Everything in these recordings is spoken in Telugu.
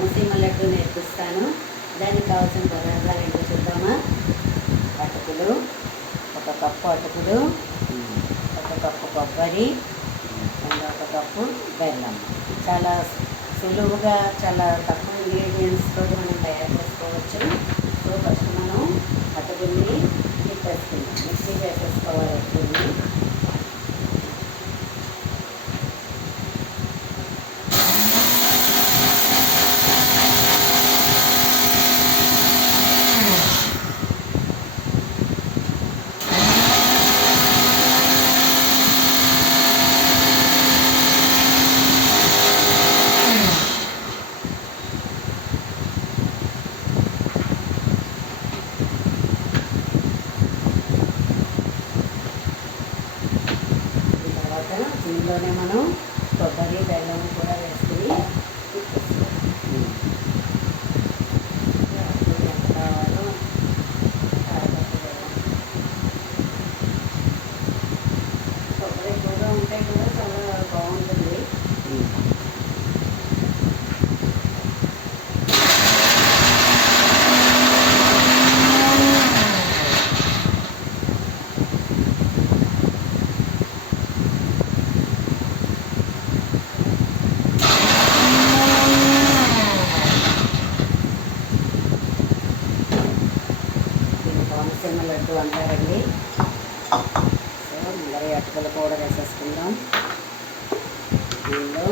కోనసీమ లడ్డు నేర్పిస్తాను. దానికి కావాల్సిన పదార్థాలు ఏంటో చూద్దామా. అటుకులు, 1 కప్పు అటుకులు, 1 కప్పు కొబ్బరి, అండ్ 1 కప్పు బెల్లం. చాలా సులువుగా చాలా తక్కువ ఇంగ్రీడియంట్స్ తోటి మనం తయారు చేసుకోవచ్చు. సో ఫస్ట్ మనం అటుకుల్ని తిప్పేసుకుందాం, మిక్సీ చేసేసుకోవాలి అటుకుల్ని. దీనిలోనే మనం కొబ్బరి బెల్లం కూడా వేసుకుని ఎంత కావాలో కొబ్బరి ఎక్కువగా ఉంటే కూడా చాలా బాగుంటుంది. కోనసీమ లడ్డు అంటారండి. సో ముందర అటుకులు కూడా వేసేసుకుందాం. దీనిలో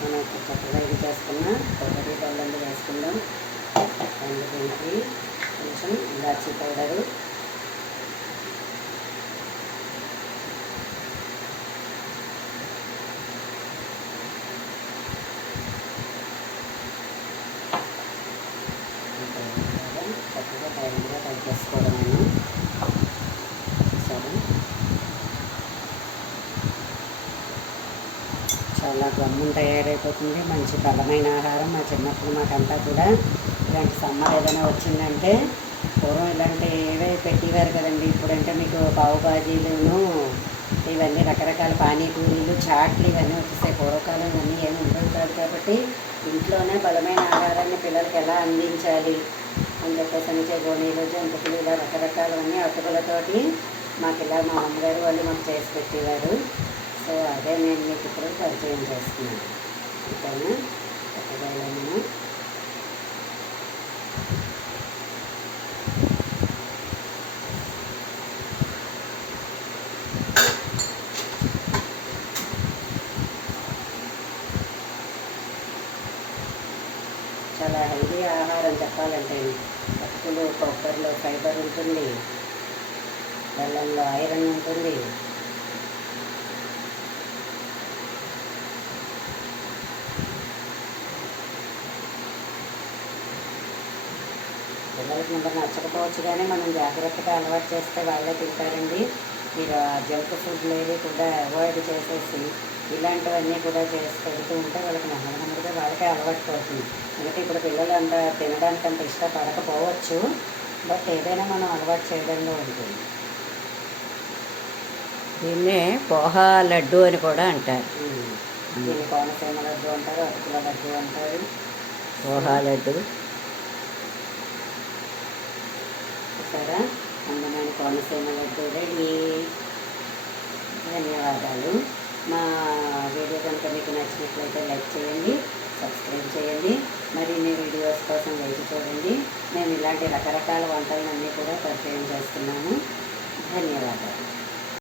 మనం చక్కగా ఇది చేసుకున్న కొబ్బరి బెల్లం వేసుకుందాం. అండ్ దీనికి కొంచెం ఇలాచీ పౌడరు, చక్కగా టైంగా టైప్ చేసుకోవడం. సరే, చాలా గమ్మున తయారైపోతుంది. మంచి బలమైన ఆహారం. మా చిన్నప్పుడు మాకంతా కూడా ఇలాంటి సమ్మర్ ఏదైనా వచ్చిందంటే పూర్వం ఇలాంటి ఏవే పెట్టేవారు కదండి. ఇప్పుడంటే మీకు పావు బాజీలును ఇవన్నీ రకరకాల పానీపూరీలు, చాట్లు ఇవన్నీ వచ్చేసాయి. పూర్వకాలం ఇవన్నీ ఏమి ఉండవు కాదు. కాబట్టి ఇంట్లోనే బలమైన ఆహారాన్ని పిల్లలకి ఎలా అందించాలి అని చెప్పేసి గోనీలు, జంతుకులు ఇలా రకరకాలవన్నీ అటుకులతోటి మాకు ఇలా మా అమ్మగారు వాళ్ళు మాకు చేసి పెట్టేవారు. సో అదే నేను మీకు ఇప్పుడు పరిచయం చేస్తున్నాను. ఓకేనా? చక్కగా నేను చాలా హెల్దీ ఆహారం చెప్పాలంటే. అటుకులు, కొబ్బరిలో ఫైబర్ ఉంటుంది, బెల్లంలో ఐరన్ ఉంటుంది. పిల్లలకి ముందర నచ్చకపోవచ్చు, కానీ మనం జాగ్రత్తగా అలవాటు చేస్తే వాళ్ళే తింటారండి. మీరు ఆ జంక్ ఫుడ్లు ఏవి కూడా అవాయిడ్ చేసేసి ఇలాంటివన్నీ కూడా చేసి పెడుతూ ఉంటే వాళ్ళకి నెమ్మదిగా వాళ్ళకే అలవాటు పడుతుంది. ఎందుకంటే ఇప్పుడు పిల్లలు అంత తినడానికి అంత ఇష్టపడకపోవచ్చు, బట్ ఏదైనా మనం అలవాటు చేయడంలో ఉంటుంది. దీన్నే పోహా లడ్డు అని కూడా అంటారు. దీన్ని కోనసీమ లడ్డు అంటారు, అటుకుల లడ్డు అంటారు, పోహా లడ్డు. సరే, అందమైన కోనసీమ లడ్డు రెడీ. ధన్యవాదాలు. మా వీడియో కనుక మీకు నచ్చినట్లయితే లైక్ చేయండి, సబ్స్క్రైబ్ చేయండి. మరిన్ని వీడియోస్ కోసం వేచి చూడండి. మేము ఇలాంటి రకరకాల వంటలన్నీ కూడా పరిచయం చేస్తున్నాము. ధన్యవాదాలు.